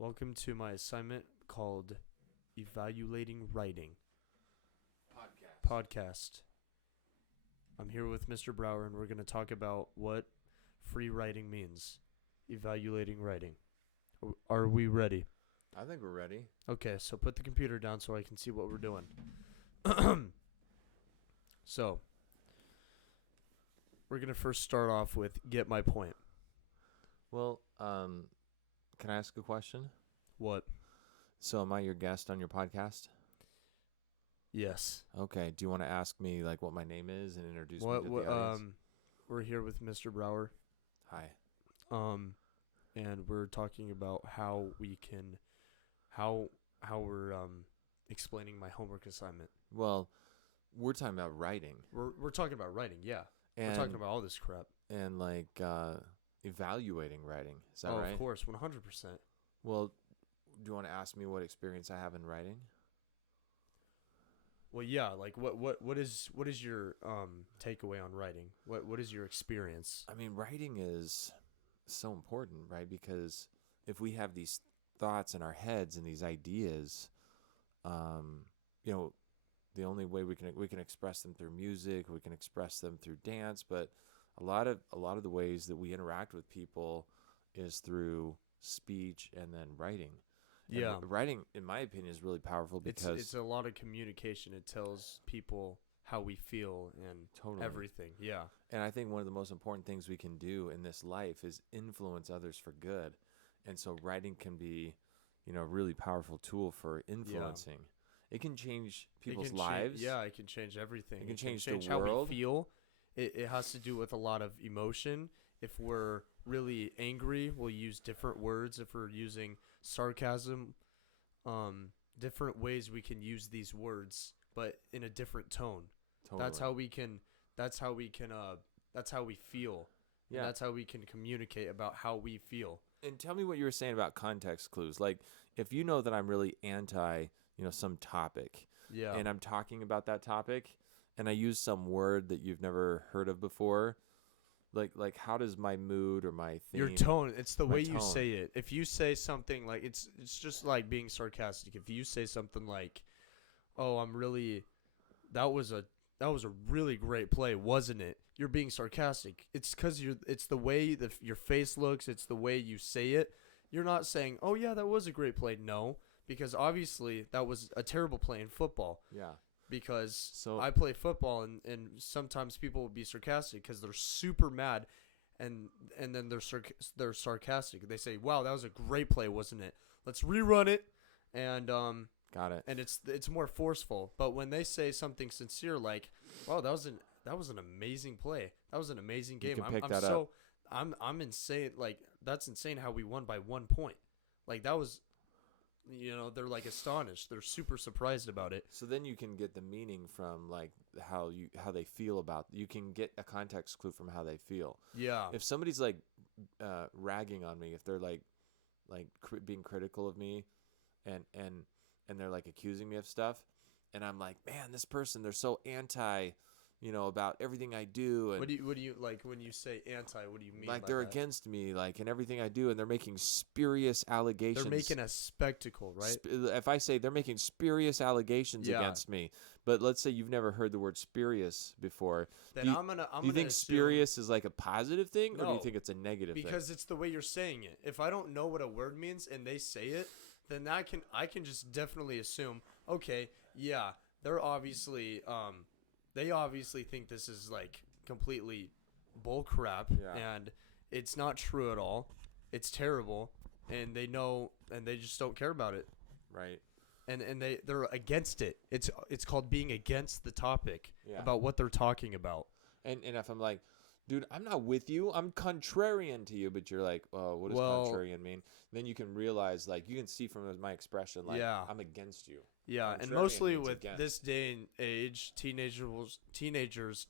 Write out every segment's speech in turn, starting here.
Welcome to my assignment called Evaluating Writing Podcast. I'm here with Mr. Brower, and we're going to talk about what free writing means. Evaluating writing. Are we ready? I think we're ready. Okay, so put the computer down so I can see what we're doing. So, we're going to first start off with get my point. Well, can I ask a question? What? So am I your guest on your podcast? Yes. Okay. Do you want to ask me like what my name is and introduce me to the audience? We're here with Mr. Brower. Hi. And we're talking about how we're explaining my homework assignment. Well, we're talking about writing. We're talking about writing, yeah. And, we're talking about all this crap. And like evaluating writing. Is that right? Of course, 100%. Well, do you want to ask me what experience I have in writing? Well, yeah, like what is your takeaway on writing? What is your experience? I mean, writing is so important, right? Because if we have these thoughts in our heads and these ideas, the only way we can express them through music, we can express them through dance, but a lot of the ways that we interact with people is through speech and then writing. Yeah. And writing, in my opinion, is really powerful because it's a lot of communication. It tells people how we feel and everything. Yeah. And I think one of the most important things we can do in this life is influence others for good. And so writing can be, a really powerful tool for influencing. Yeah. It can change people's lives. It can change everything. It can change the world. How we feel. It has to do with a lot of emotion. If we're really angry, we'll use different words. If we're using sarcasm, different ways we can use these words, but in a different tone. Totally. That's how we feel. Yeah. And that's how we can communicate about how we feel. And tell me what you were saying about context clues. Like, if you know that I'm really anti, some topic, yeah, and I'm talking about that topic, and I use some word that you've never heard of before, like how does my mood or my theme, your tone, it's the way tone. you say it. If you say something like it's just like being sarcastic. If you say something like, "Oh, that was a really great play, wasn't it?" You're being sarcastic. It's because it's the way your face looks. It's the way you say it. You're not saying, "Oh yeah, that was a great play." No, because obviously that was a terrible play in football. Yeah. Because so, I play football and sometimes people will be sarcastic because they're super mad, and then they're sarcastic. They say, "Wow, that was a great play, wasn't it? Let's rerun it." And got it. And it's more forceful. But when they say something sincere like, "Wow, that was an amazing play. That was an amazing game." You can pick that up. I'm insane. Like, that's insane how we won by 1 point. Like, that was, they're like astonished. They're super surprised about it. So then you can get the meaning from like how they feel about. You can get a context clue from how they feel. Yeah. If somebody's like ragging on me, if they're like being critical of me, and they're like accusing me of stuff, and I'm like, man, this person, they're so anti, about everything I do. And what do you like when you say anti? What do you mean? Like, by they're that? against me, like, in everything I do, and they're making spurious allegations. They're making a spectacle, right? If I say they're making spurious allegations against me, but let's say you've never heard the word spurious before, then do assume you think spurious is like a positive thing, or do you think it's a negative thing? Because it's the way you're saying it. If I don't know what a word means and they say it, then I can just definitely assume, okay, yeah, they're obviously they obviously think this is like completely bull crap, and it's not true at all. It's terrible, and they know, and they just don't care about it. Right. And they're against it. It's called being against the topic about what they're talking about. And if I'm like, dude, I'm not with you, I'm contrarian to you, but you're like, oh, what does contrarian mean? Then you can realize, like, you can see from my expression, like, I'm against you. Yeah, and mostly with this day and age, teenagers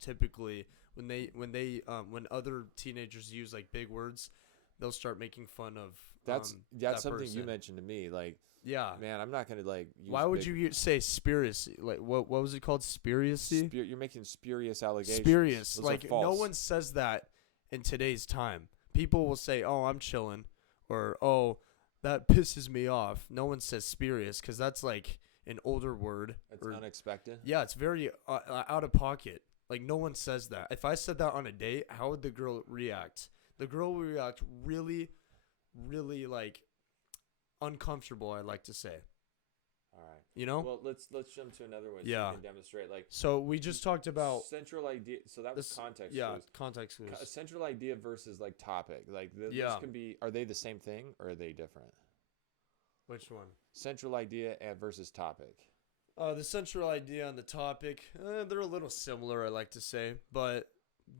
typically when other teenagers use like big words, they'll start making fun of. That's that something person. you mentioned to me, like. Yeah, man, I'm not gonna like. Use Why would you say spurious? Like what was it called? Spurious? You're making spurious allegations. Spurious, Those like no one says that in today's time. People will say, "Oh, I'm chilling," or "Oh, that pisses me off. No one says spurious because that's like an older word. It's or- unexpected. Yeah, it's very out of pocket. Like no one says that. If I said that on a date, how would the girl react? The girl would react really, really like uncomfortable. I like to say. All right. You know. Well, let's jump to another one. So Yeah. you can demonstrate like So we just talked about central idea. So that was this. context. Yeah, clues. context A clues. central idea versus like topic. Like this Yeah. can be. Are they the same thing or are they different? Which one? Central idea versus topic. The central idea on the topic, they're a little similar, I like to say, but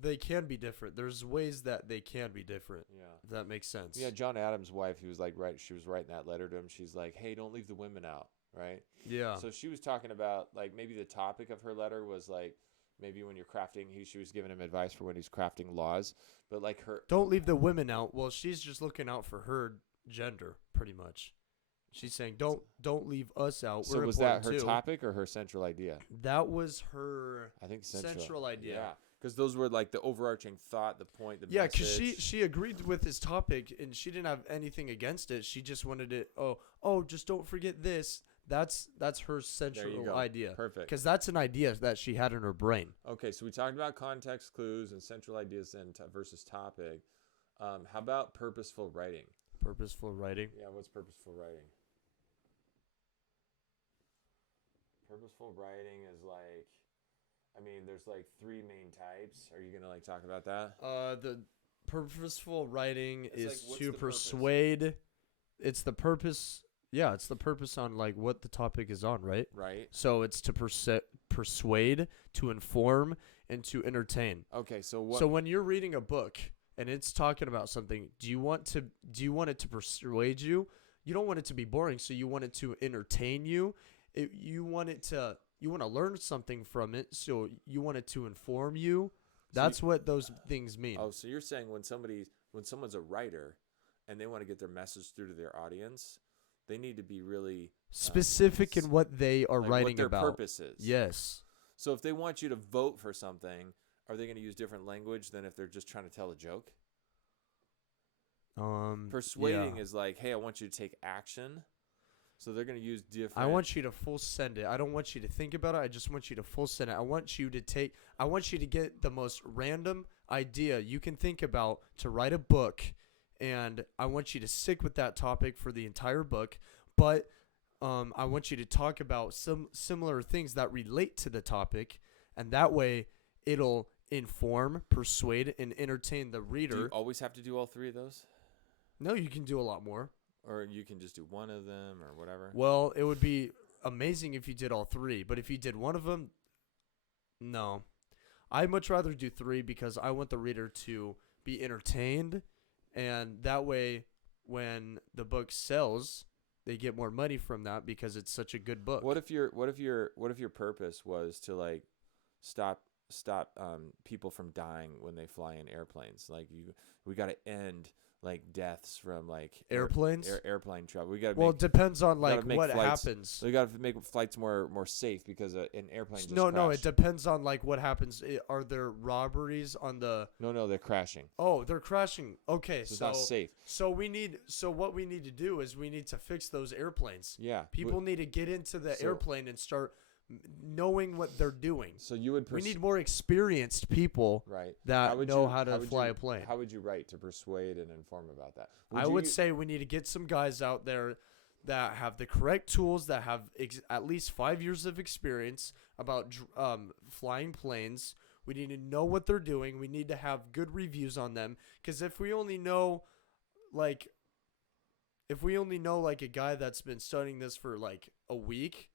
they can be different. There's ways that they can be different. Yeah. If that makes sense. Yeah, John Adams' wife, he was like, she was writing that letter to him. She's like, hey, don't leave the women out, right? Yeah. So she was talking about, like, maybe the topic of her letter was, like, maybe when you're crafting, she was giving him advice for when he's crafting laws. But, like, Don't leave the women out. Well, she's just looking out for her gender, pretty much. She's saying, don't leave us out. so We're was that important her too. topic or her central idea? That was her I think central idea. Yeah, because those were, like, the overarching thought, the point, the Yeah, message. because she agreed with his topic, and she didn't have anything against it. She just wanted it, just don't forget this. That's her There you central go. idea. Perfect. Because that's an idea that she had in her brain. Okay, so we talked about context clues and central ideas and versus topic. How about purposeful writing? Purposeful writing. Yeah, what's purposeful writing? Purposeful writing is like, I mean, there's like 3 main types. Are you gonna like talk about that? The purposeful writing It's is like, what's to the purpose? persuade. It's the purpose. Yeah, it's the purpose on like what the topic is on, right? Right. So it's to persuade, to inform, and to entertain. Okay, so what? So when you're reading a book and it's talking about something, do you want it to persuade you? You don't want it to be boring, so you want it to entertain you. You want to learn something from it, so you want it to inform you. That's what those things mean. Oh, so you're saying when someone's a writer and they want to get their message through to their audience, they need to be really Specific in what they are like writing what their about. purpose is. Yes. So if they want you to vote for something, are they going to use different language than if they're just trying to tell a joke? Persuading yeah. is like, hey, I want you to take action. So they're going to use different. I want you to full send it. I don't want you to think about it. I just want you to full send it. I want you to get the most random idea you can think about to write a book, and I want you to stick with that topic for the entire book, but I want you to talk about some similar things that relate to the topic, and that way it'll inform, persuade, and entertain the reader. Do you always have to do all 3 of those? No, you can do a lot more. Or you can just do one of them or whatever? Well, it would be amazing if you did all 3, but if you did one of them, no. I'd much rather do 3 because I want the reader to be entertained, and that way when the book sells, they get more money from that because it's such a good book. What if your purpose was to like stop people from dying when they fly in airplanes? Like we got to end like deaths from like Airplanes? airplane travel. We got to Well, it depends on gotta like make what flights- happens. we got to make flights more safe because an airplane just No, crashed. it depends on like what happens. Are there robberies on the No, they're crashing. Oh, they're crashing. Okay, So it's so not safe. So what we need to do is we need to fix those airplanes. Yeah. People need to get into the So- airplane and start knowing what they're doing. So you would We need more experienced people right that would know you- how to would fly you- a plane. How would you write to persuade and inform about that? I would say we need to get some guys out there that have the correct tools, that have at least 5 years of experience about flying planes. We need to know what they're doing. We need to have good reviews on them. Because if we only know like a guy that's been studying this for like a week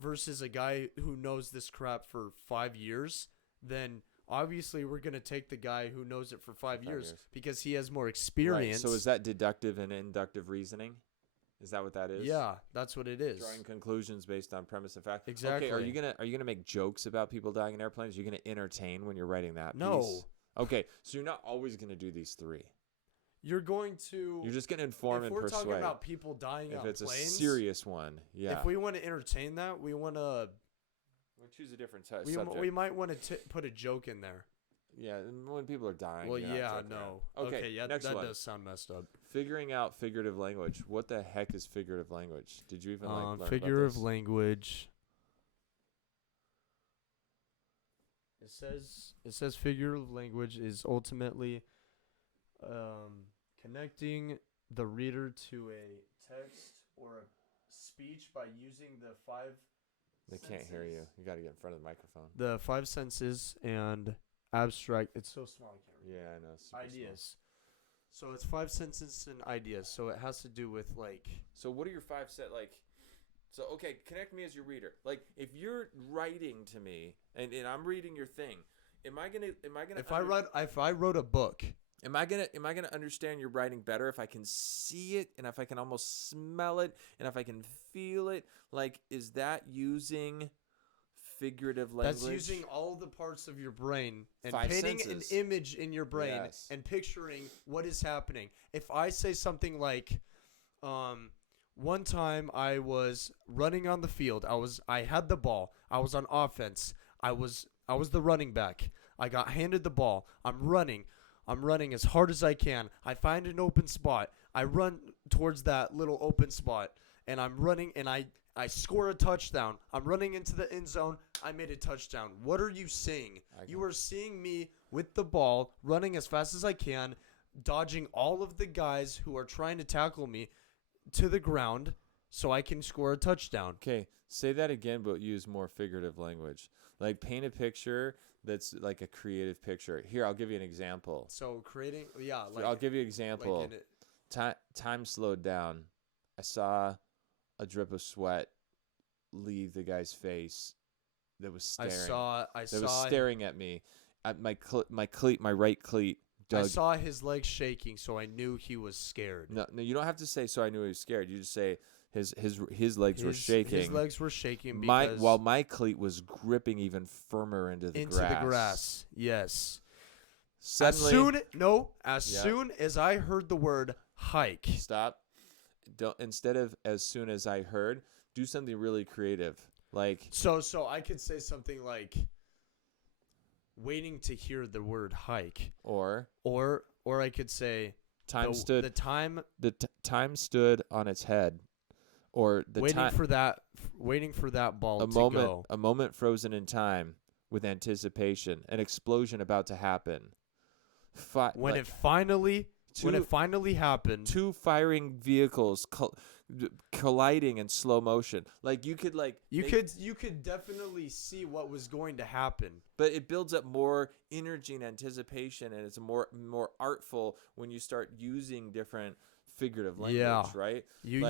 versus a guy who knows this crap for 5 years, then obviously we're going to take the guy who knows it for 5 years because he has more experience. Right. So is that deductive and inductive reasoning? Is that what that is? Yeah, that's what it is. Drawing conclusions based on premise and fact. Exactly. Okay, are you gonna make jokes about people dying in airplanes? Are you gonna entertain when you're writing that No. piece? Okay, so you're not always gonna do these 3. You're going to. You're just gonna inform if and we're persuade. talking about people dying if on it's planes, a serious one, yeah. if we want to entertain that, we want to. We'll choose a different subject. We might want to put a joke in there. Yeah, and when people are dying. Well, you're not yeah, joking no. around. Okay, yeah, next that one. does sound messed up. Figuring out figurative language. What the heck is figurative language? Did you even learn Figure about of this? language. It says figure of language is ultimately connecting the reader to a text or a speech by using the five They can't hear you. You got to get in front of the microphone. the five senses and abstract. It's so small I can't read. Yeah, I know. Super small. Ideas. So it's five senses and ideas. So it has to do with like. So what are your five So okay, connect me as your reader. Like if you're writing to me and I'm reading your thing, am I gonna If I wrote a book. Am I gonna understand your writing better if I can see it and if I can almost smell it and if I can feel it? Like, is that using figurative language? That's using all the parts of your brain and Five painting senses. an image in your brain Yes. and picturing what is happening. If I say something like, one time I was running on the field. I had the ball. I was on offense. I was the running back. I got handed the ball. I'm running as hard as I can. I find an open spot. I run towards that little open spot, and I'm running, and I score a touchdown. I'm running into the end zone. I made a touchdown. What are you seeing? You are seeing me with the ball, running as fast as I can, dodging all of the guys who are trying to tackle me to the ground so I can score a touchdown. Okay, say that again, but use more figurative language. Like paint a picture that's like a creative picture. Here, I'll give you an example. So creating, yeah. Like, I'll give you an example. Like in it, Time slowed down. I saw a drip of sweat leave the guy's face that was staring. I saw was staring at me. At my right cleat. I saw his legs shaking, so I knew he was scared. No, you don't have to say. So I knew he was scared. You just say his legs were shaking. His legs were shaking because while my cleat was gripping even firmer into the grass. Yes. Suddenly, as soon as I heard the word hike. Stop. Don't, instead of as soon as I heard, do something really creative. Like so I could say something like waiting to hear the word hike. Or I could say time stood on its head. Or waiting for that ball to go. A moment frozen in time with anticipation, an explosion about to happen. When it finally happened, two firing vehicles colliding in slow motion. Like you could you could definitely see what was going to happen. But it builds up more energy and anticipation, and it's more artful when you start using different figurative language, right? You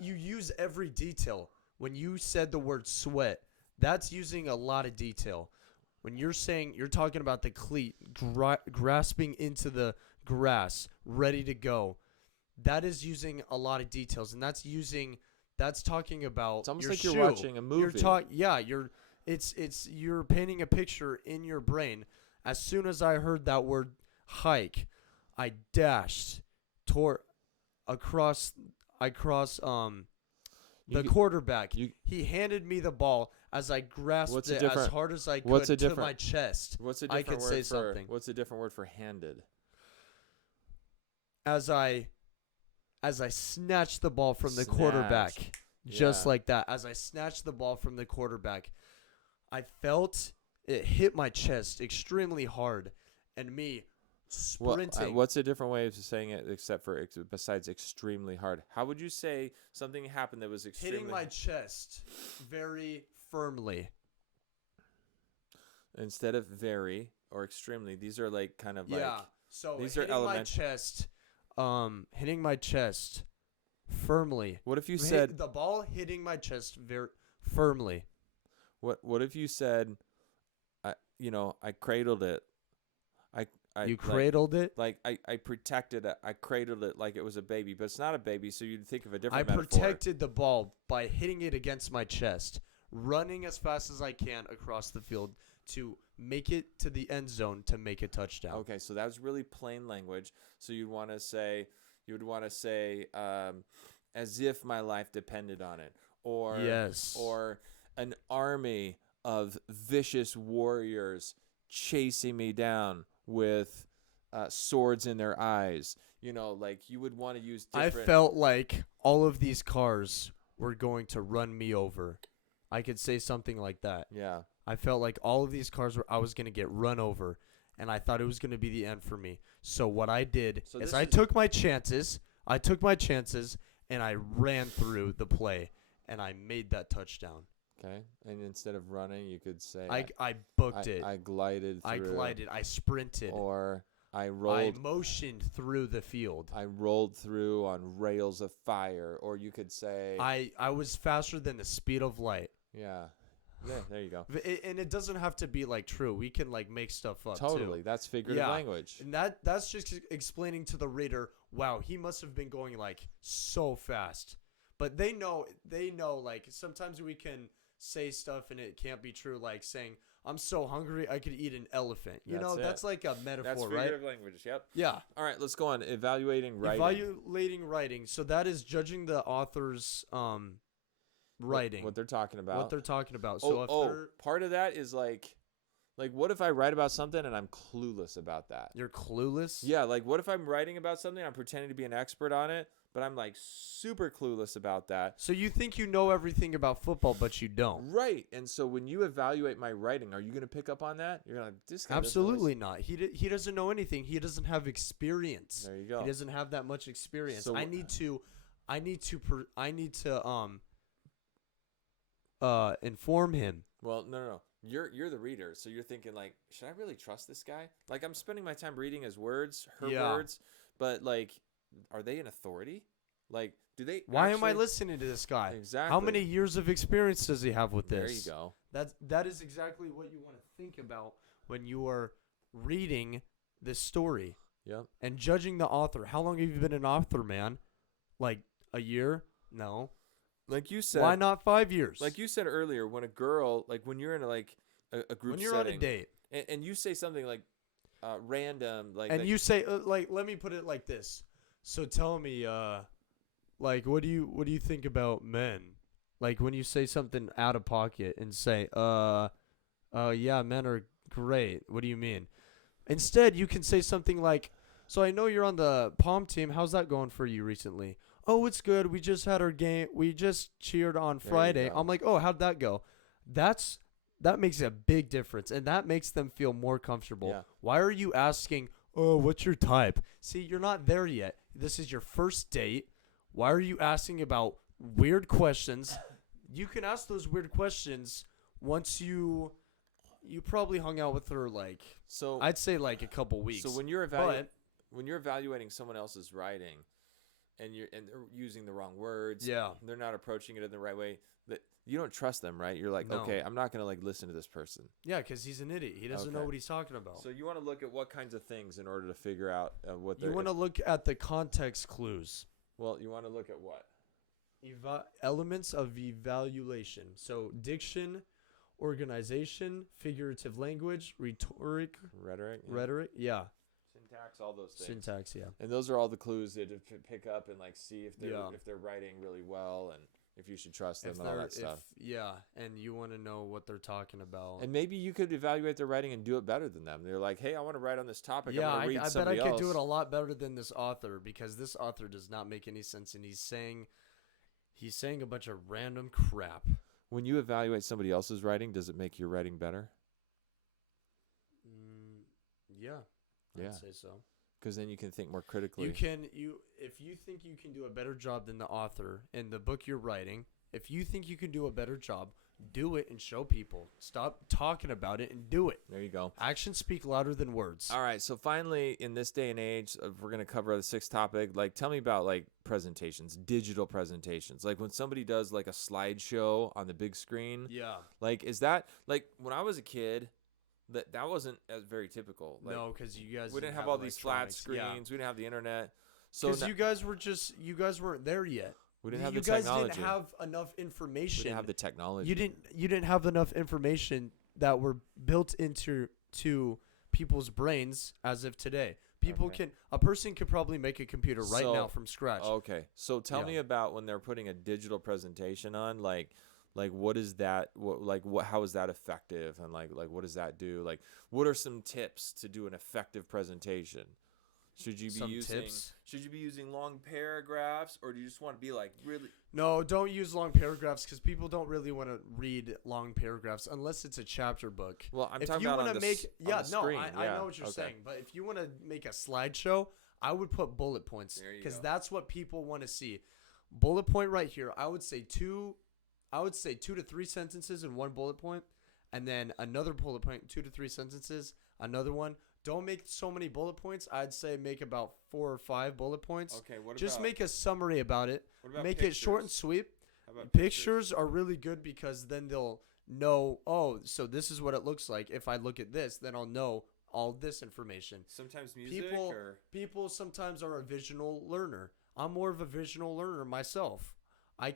use every detail. When you said the word sweat, that's using a lot of detail. When you're talking about the cleat grasping into the grass, ready to go, that is using a lot of details, and that's talking about. It's almost your like shoe. You're watching a movie. You're painting a picture in your brain. As soon as I heard that word hike, I dashed across the quarterback. He handed me the ball as I grasped it as hard as I could to my chest. What's a I different could word say for something. What's a different word for handed? As I snatched the ball from the quarterback, just like that. As I snatched the ball from the quarterback, I felt it hit my chest extremely hard, and me sprinting. What's a different way of saying it besides extremely hard? How would you say something happened that was extremely hitting my chest very firmly? Instead of very or extremely, these are like kind of like So these hitting are my chest, hitting my chest firmly. What if you said the ball hitting my chest very firmly? What if you said, I cradled it. You cradled it? Like I protected it. I cradled it like it was a baby, but it's not a baby, so you'd think of a different metaphor. metaphor. Protected the ball by hitting it against my chest, running as fast as I can across the field to make it to the end zone to make a touchdown. Okay, so that was really plain language. So you would want to say, as if my life depended on it, or yes, or an army of vicious warriors chasing me down with swords in their eyes. You know, like you would want to use I different. felt like all of these cars were going to run me over. I could say something like that. Yeah. I felt like all of these cars I was going to get run over, and I thought it was going to be the end for me. So what I did So is this I is- took my chances. I took my chances, and I ran through the play, and I made that touchdown. Okay. And instead of running, you could say I booked it. I glided through. I glided. I sprinted. Or I I rolled. motioned through the field. I rolled through on rails of fire. Or you could say. I was faster than the speed of light. Yeah. Yeah. There you go. And it doesn't have to be like true. We can like make stuff up Totally. too. That's figurative Yeah. language. And that's just explaining to the reader, wow, he must have been going like so fast. But they know like sometimes we can say stuff and it can't be true, like saying, I'm so hungry I could eat an elephant. You know, That's it. that's like a metaphor, That's right? figurative language. Yep. Yeah. All right. Let's go on. Evaluating writing. Evaluating writing. So that is judging the author's writing. What they're talking about. What they're talking about. So if they're part of that is like what if I write about something and I'm clueless about that? you're clueless. Yeah, like what if I'm writing about something, I'm pretending to be an expert on it, but I'm like super clueless about that. So you think you know everything about football, but you don't. Right. And so when you evaluate my writing, are you going to pick up on that? You're going to this guy doesn't Absolutely not. He doesn't know anything. He doesn't have experience. There you go. He doesn't have that much experience. So I need to inform him. Well, no. You're the reader, so you're thinking like, should I really trust this guy? Like I'm spending my time reading his words, her Yeah. words, but like are they an authority? Like do they Why am I actually- listening to this guy? Exactly. How many years of experience does he have with There this? you go. That is exactly what you want to think about when you are reading this story Yep. and judging the author. How long have you been an author, man? Like a year? No. Like you said, Why not 5 years? like you said earlier, when a girl, like when you're in a group when you're setting, on a date. and you say something like random, like And like, you say like, let me put it like this. So tell me like what do you think about men? Like when you say something out of pocket and say yeah, men are great. What do you mean? Instead, you can say something like, so I know you're on the Palm team. How's that going for you recently? Oh, it's good. We just had our game. We just cheered on There you Friday. go. I'm like, "Oh, how'd that go?" That makes a big difference, and that makes them feel more comfortable. Yeah. Why are you asking, "Oh, what's your type?" See, you're not there yet. This is your first date. Why are you asking about weird questions? You can ask those weird questions once you probably hung out with her like so. I'd say like a couple weeks. So when you're but evaluating someone else's writing, and they're using the wrong words, yeah, they're not approaching it in the right way, that you don't trust them, right? You're like, No. okay, I'm not gonna like listen to this person. yeah, because he's an idiot. He doesn't know Okay. what he's talking about. So you want to look at what kinds of things in order to figure out what they're. You want to look at the context clues. Well, you want to look at what? Elements of evaluation. So diction, organization, figurative language, rhetoric, Rhetoric, yeah. rhetoric, yeah, syntax, all those things. syntax, yeah. And those are all the clues that to pick up and like see if they're Yeah. if they're writing really well and if you should trust them If and all they're, that stuff. yeah, and you want to know what they're talking about. And maybe you could evaluate their writing and do it better than them. They're like, hey, I want to write on this topic. yeah, I'm gonna read I bet I somebody could else. do it a lot better than this author because this author does not make any sense and he's saying a bunch of random crap. When you evaluate somebody else's writing, does it make your writing better? Yeah, Yeah. I'd say so. Because then you can think more critically. If you think you can do a better job than the author in the book you're writing, if you think you can do a better job, do it and show people. Stop talking about it and do it. There you go. Actions speak louder than words. All right. So finally, in this day and age, we're going to cover the sixth topic. Like, tell me about like presentations, digital presentations. Like when somebody does like a slideshow on the big screen. Yeah. Like, is that like when I was a kid? That wasn't as very typical. Like, No, because you guys we didn't have all these flat electronics. screens. Yeah. We didn't have the internet. So Because you guys weren't there yet. we didn't have you the guys technology. didn't have enough information. We didn't have the technology. You didn't have enough information that were built into people's brains as of today. A person could probably make a computer right So- now from scratch. Okay. So tell Yeah. me about when they're putting a digital presentation on, like Like, what is that? How is that effective? And like, what does that do? Like, what are some tips to do an effective presentation? Should you be using long paragraphs, or do you just want to be like really? No, don't use long paragraphs because people don't really want to read long paragraphs unless it's a chapter book. Well, I'm if talking you about want to make, on the screen. I know what you're saying, but if you want to make a slideshow, I would put bullet points because that's what people want to see. Bullet point right here. I would say two to three sentences in one bullet point, and then another bullet point, 2 to 3 sentences, another one. Don't make so many bullet points. I'd say make about 4 or 5 bullet points. Okay, just make a summary about it. What about make pictures? it short and sweet. How about Pictures are really good because then they'll know, oh, so this is what it looks like. If I look at this, then I'll know all this information. Sometimes music people sometimes are a visual learner. I'm more of a visual learner myself. I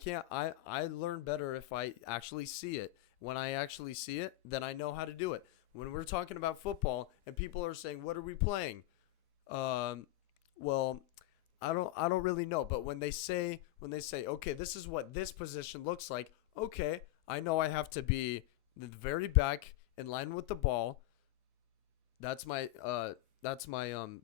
learn better if I actually see it. When I actually see it, then I know how to do it. When we're talking about football and people are saying, "What are we playing?" Well, I don't really know. But when they say, "Okay, this is what this position looks like," okay, I know I have to be the very back in line with the ball. That's my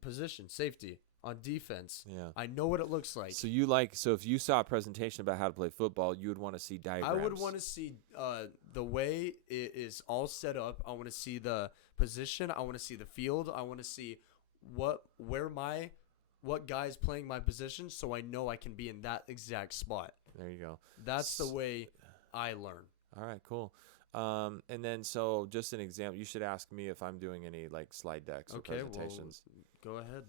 position, safety on defense. Yeah. I know what it looks like. So if you saw a presentation about how to play football, you would want to see diagrams. I would want to see the way it is all set up. I want to see the position. I want to see the field. I want to see what guy's playing my position, so I know I can be in that exact spot. There you go. That's the way I learn. All right, cool. And then so just an example, you should ask me if I'm doing any like slide decks or presentations. Well, go ahead.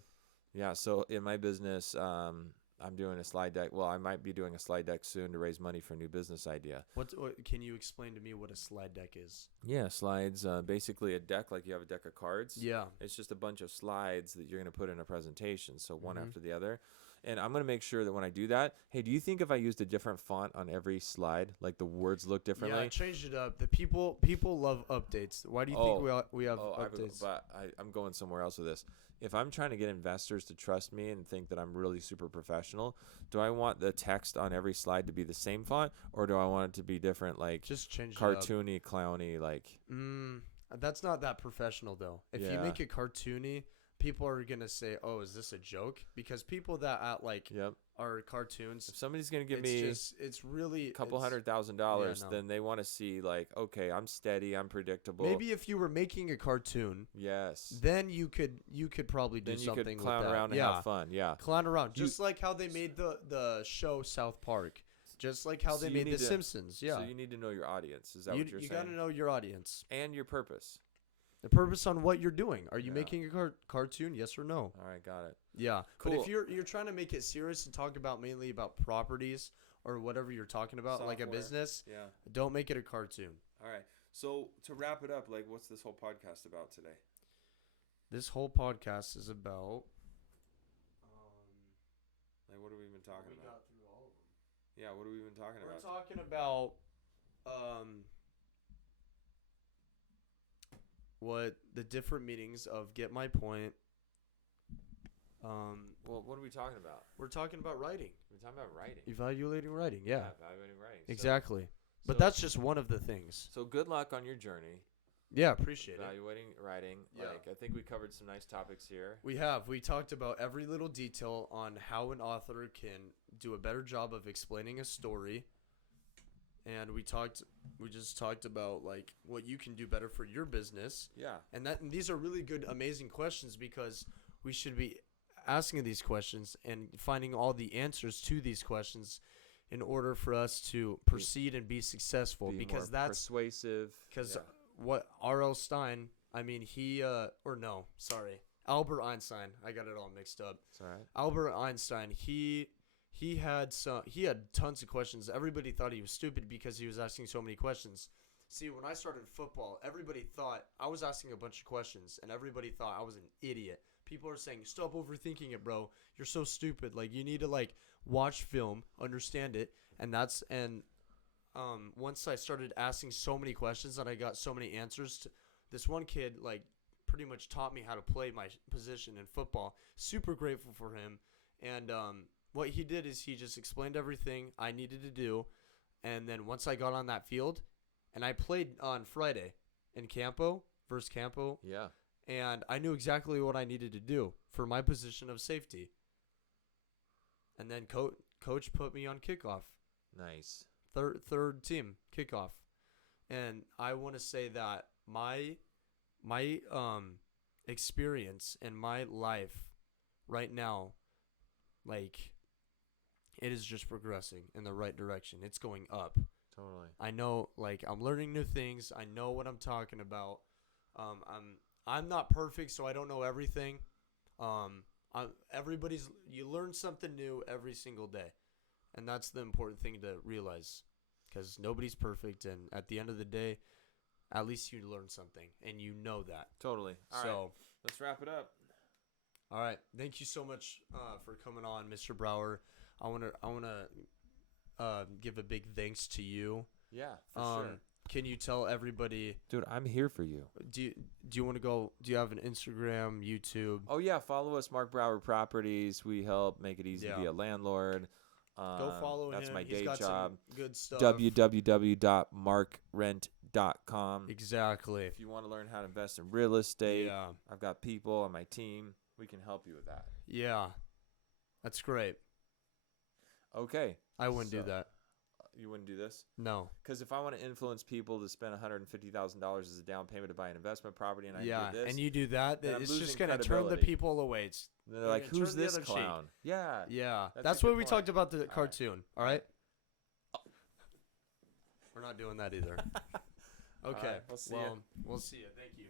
Yeah, so in my business, I'm doing a slide deck. Well, I might be doing a slide deck soon to raise money for a new business idea. What can you explain to me what a slide deck is? Yeah, slides, basically a deck like you have a deck of cards. Yeah. It's just a bunch of slides that you're going to put in a presentation, so one after the other. And I'm going to make sure that when I do that, hey, do you think if I used a different font on every slide, like the words look differently? Yeah, I changed it up. The people love updates. Why do you think we have updates? I'm going somewhere else with this. If I'm trying to get investors to trust me and think that I'm really super professional, do I want the text on every slide to be the same font, or do I want it to be different, like just change cartoony, it up. Clowny, like? That's not that professional though. If you make it cartoony, people are gonna say, "Oh, is this a joke?" Because people that are cartoons. If somebody's gonna give me it's really a couple $100,000, then they want to see like, okay, I'm steady, I'm predictable. Maybe if you were making a cartoon, then you could probably do something with that. Then you could clown around and have fun. Yeah, clown around, just like how they made the show South Park, just like how they made The Simpsons. Yeah. So you need to know your audience. Is that what you're saying? You got to know your audience and your purpose. The purpose on what you're doing. Are you making a cartoon? Yes or no? All right, got it. Yeah, cool. But if you're trying to make it serious and talk about mainly about properties or whatever you're talking about, like a business, don't make it a cartoon. All right. So to wrap it up, like, what's this whole podcast about today? This whole podcast is about. Like, what have we been talking about? We got through all of them. Yeah, what have we been talking about? We're talking about what the different meanings of get my point. Well, what are we talking about? We're talking about writing. We're talking about writing. Evaluating writing, yeah. Evaluating writing. Exactly. But that's just one of the things. So good luck on your journey. Yeah, appreciate it. Evaluating writing. Yeah. Like, I think we covered some nice topics here. We have. We talked about every little detail on how an author can do a better job of explaining a story. And we just talked about like what you can do better for your business. Yeah. And these are really good, amazing questions because we should be asking these questions and finding all the answers to these questions in order for us to proceed and be successful. Because that's persuasive. Because what R.L. Stein, Albert Einstein. I got it all mixed up. It's all right. Albert Einstein, he had tons of questions. Everybody thought he was stupid because he was asking so many questions. See, when I started football, everybody thought I was asking a bunch of questions, and everybody thought I was an idiot. People are saying, "Stop overthinking it, bro. You're so stupid. Like, you need to like watch film, understand it." And once I started asking so many questions and I got so many answers, this one kid like pretty much taught me how to play my position in football. Super grateful for him. And what he did is he just explained everything I needed to do. And then once I got on that field, and I played on Friday in Campo versus Campo, Yeah. and I knew exactly what I needed to do for my position of safety. And then coach put me on kickoff, Nice. third team kickoff, and I want to say that my experience in my life right now, like, it is just progressing in the right direction. It's going up. Totally. I know, like, I'm learning new things. I know what I'm talking about. I'm not perfect, so I don't know everything. You learn something new every single day, and that's the important thing to realize, because nobody's perfect, and at the end of the day, at least you learn something, and you know that. Totally. All right. So, Let's wrap it up. all right, thank you so much for coming on, Mr. Brower. I wanna give a big thanks to you. Yeah, for sure. Can you tell everybody? Dude, I'm here for you. Do you want to go? Do you have an Instagram, YouTube? Oh, yeah. Follow us, Mark Brower Properties. We help make it easy to be Yeah. a landlord. Go follow That's him. my He's day got some job. good stuff. www.markrent.com. Exactly. If you want to learn how to invest in real estate, Yeah. I've got people on my team. We can help you with that. Yeah. That's great. Okay. I wouldn't do So- that. You wouldn't do this? No. Because if I want to influence people to spend $150,000 as a down payment to buy an investment property, and I Yeah. do this, And you do that, then I'm it's just losing going to turn the credibility. people away. It's, they're like, gonna "Who's turn the this other cheek." clown?" Yeah. Yeah. That's That's a what good we point. talked about the right. cartoon. All right? We're not doing that either. All Okay. right, we'll see ya. Well, we'll see you. Thank you.